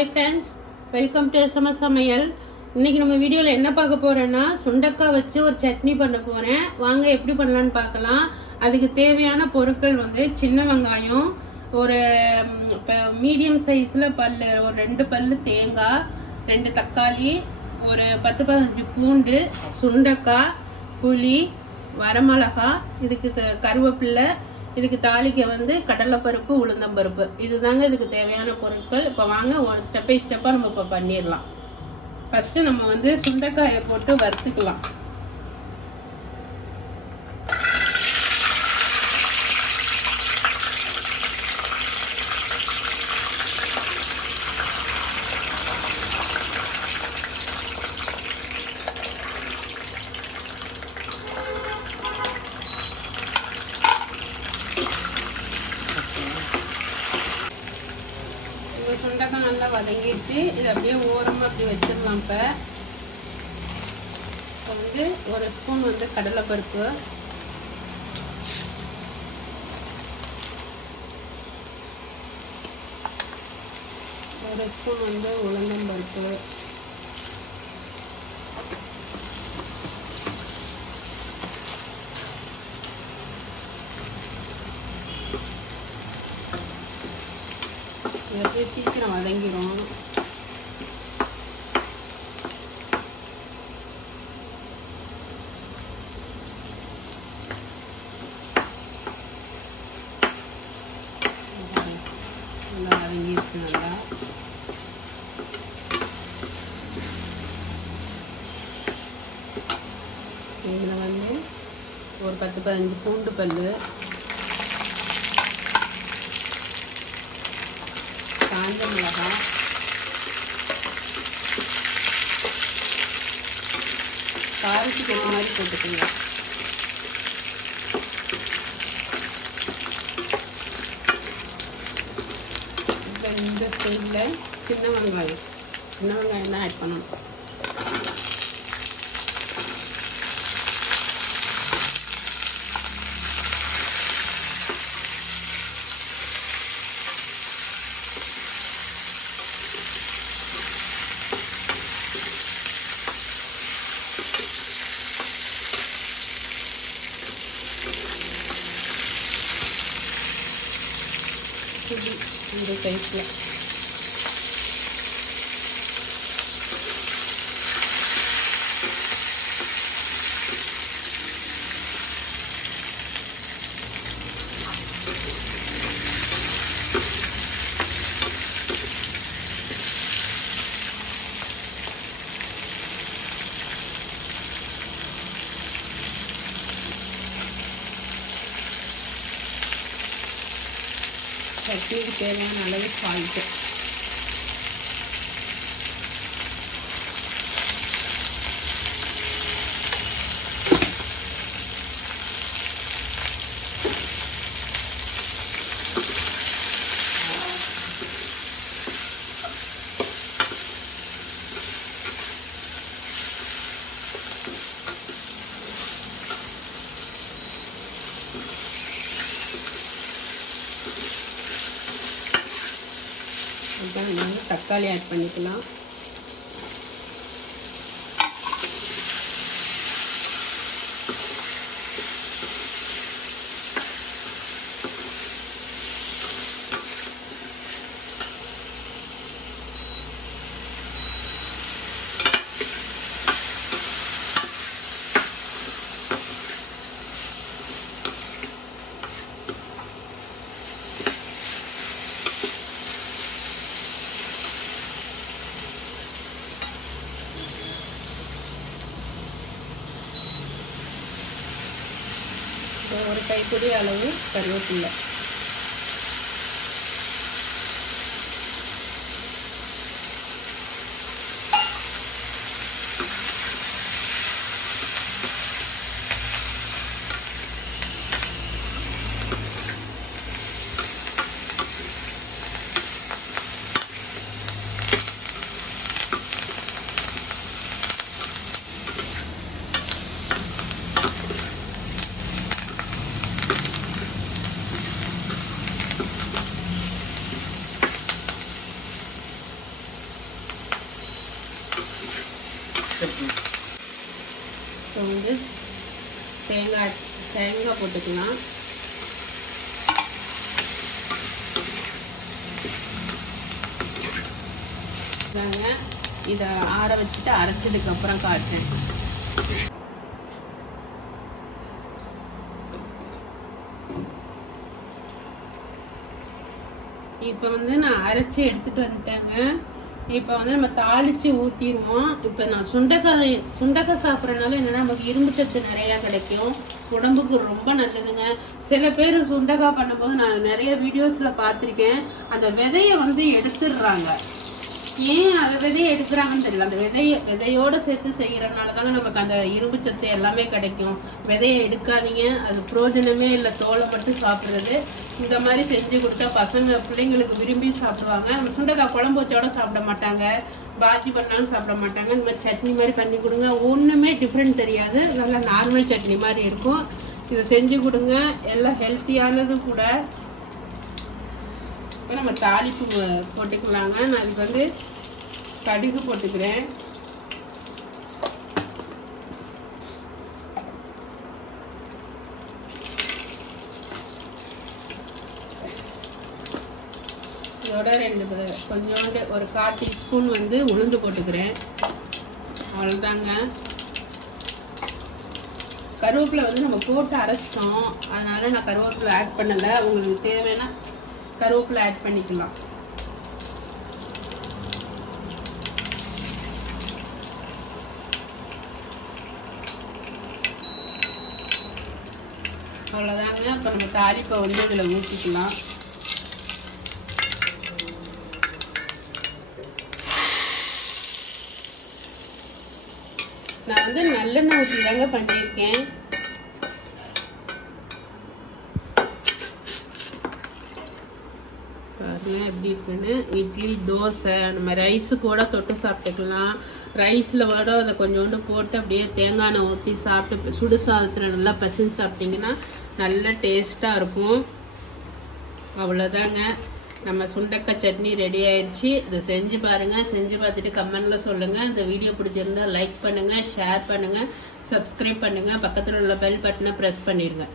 Hi friends, welcome to SMS சமையல். இன்னைக்கு நம்ம வீடியோல என்ன பார்க்க போறேன்னா சுண்டக்காய் வச்சு ஒரு சட்னி பண்ண போறேன். வாங்க எப்படி பண்ணலாம்னு பார்க்கலாம். அதுக்கு தேவையான பொருட்கள் சின்ன வெங்காயம், ஒரு மீடியம் சைஸ்ல பல்லு, ஒரு 2 பல்லு தேங்காய், 2 தக்காளி, ஒரு 10-15 பூண்டு, சுண்டக்காய், புளி, வரமிளகாய், இதுக்கு கருவேப்பிலை, இதுக்கு தாளிக்க கடலைப்பருப்பு, உளுந்தம்பருப்பு. இதுதாங்க இதுக்கு தேவையான பொருட்கள். இப்போ வாங்க ஸ்டெப் பை ஸ்டெப்பா நம்ம இப்போ பண்ணிடலாம். ஃபர்ஸ்ட் நம்ம சுண்டைக்காயை போட்டு வறுத்துக்கலாம். சுண்டக்காய் நல்லா வதங்கிடுச்சு. இது அப்படியே ஓரமா அப்படி வச்சிடலாம். இப்போ ஒரு ஸ்பூன் கடலைப்பருப்பு, ஒரு ஸ்பூன் உளுந்தம்பருப்பு, அப்படியே சீக்கிரம் வதங்கிடும். நல்லா வதங்கிடுச்சு. நல்லா இதில் ஒரு 10-15 பூண்டு பல்லு, காஞ்ச மிளகாய், காரத்துக்கு ஏற்ற மாதிரி போட்டுக்கோங்க. இப்போ இந்த ஸ்டேஜில் சின்ன வெங்காயம் தான் ஆட் பண்ணணும். இந்த சைஸில் சட்னிக்கு தேவையான அளவு சால்ட்டு, தக்காளி ஆட் பண்ணிக்கலாம். ஒரு கைப்பிடி அளவு கருவேப்பிலை, சட்னி. இப்போ வந்து தேங்காய் போட்டுக்கலாம். இதை ஆற வச்சுட்டு அரைச்சதுக்கு அப்புறம் காய்ச்சேன். இப்போ வந்து நான் அரைச்சி எடுத்துட்டு வந்துட்டேங்க. இப்போ வந்து நம்ம தாளிச்சு ஊத்திடுவோம். இப்போ நான் சுண்டைக்காய் சாப்பிட்றதுனால என்னன்னா நமக்கு இரும்பு சத்து நிறைய கிடைக்கும், உடம்புக்கு ரொம்ப நல்லதுங்க. சில பேர் சுண்டைக்காய் பண்ணும்போது நான் நிறைய வீடியோஸ்ல பார்த்திருக்கேன், அந்த விதைய வந்து எடுத்துடுறாங்க. ஏன் அதை விதையை எடுக்கிறாங்கன்னு தெரியல. அந்த விதையோட சேர்த்து செய்யறதுனாலதாங்க நமக்கு அந்த இரும்பு சத்து எல்லாமே கிடைக்கும். விதையை எடுக்காதீங்க, அது பிரயோஜனமே இல்லை. தோலை மட்டும் சாப்பிடுறது. இந்த மாதிரி செஞ்சு கொடுத்தா பசங்க பிள்ளைங்களுக்கு விரும்பி சாப்பிடுவாங்க. நம்ம சுண்டைக்காய் குழம்பு வச்சோட சாப்பிட மாட்டாங்க, பாஜி பண்ணாலும் சாப்பிட மாட்டாங்க. இந்த மாதிரி சட்னி மாதிரி பண்ணி கொடுங்க, ஒண்ணுமே டிஃப்ரெண்ட் தெரியாது, நல்லா நார்மல் சட்னி மாதிரி இருக்கும். இதை செஞ்சு கொடுங்க, எல்லாம் ஹெல்த்தியானது கூட. இப்போ நம்ம தாளிப்பு போட்டுக்கலாங்க. நான் இதுக்கு வந்து கடுகு போட்டுக்கிறேன். இதோட கொஞ்சோண்டு ஒரு 1/4 டீஸ்பூன் வந்து உளுந்து போட்டுக்கிறேன். அவ்வளோதாங்க. கருவேப்பிலை வந்து நம்ம போட்டு அரைச்சிட்டோம், அதனால நான் கருவேப்பிலை ஆட் பண்ணலை. உங்களுக்கு தேவைன்னா கருவேப்பிலை ஆட் பண்ணிக்கலாம். அவ்வளோதாங்க. இப்போ நம்ம தாளிப்பை வந்து இதில் ஊற்றிக்கலாம். நான் வந்து நல்லெண்ணெய் ஊற்றி தாங்க பண்ணியிருக்கேன். பாருங்க எப்படி இருக்குன்னு. இட்லி, தோசை, நம்ம ரைஸு கூட தொட்டு சாப்பிட்டுக்கலாம். ரைஸில் கூட அதை கொஞ்சோண்டு போட்டு அப்படியே தேங்காய் எண்ணெய் ஊற்றி சாப்பிட்டு சுடு சாதத்தில் நல்லா பசிஞ்சு சாப்பிட்டிங்கன்னா நல்ல டேஸ்ட்டாக இருக்கும். அவ்வளோதாங்க, நம்ம சுண்டைக்காய் சட்னி ரெடி ஆயிடுச்சு. இதை செஞ்சு பாருங்கள். செஞ்சு பார்த்துட்டு கமெண்ட்ல சொல்லுங்கள். இந்த வீடியோ பிடிச்சிருந்தா லைக் பண்ணுங்கள், ஷேர் பண்ணுங்கள், சப்ஸ்கிரைப் பண்ணுங்கள், பக்கத்தில் உள்ள பெல் பட்டனை ப்ரெஸ் பண்ணிடுங்க.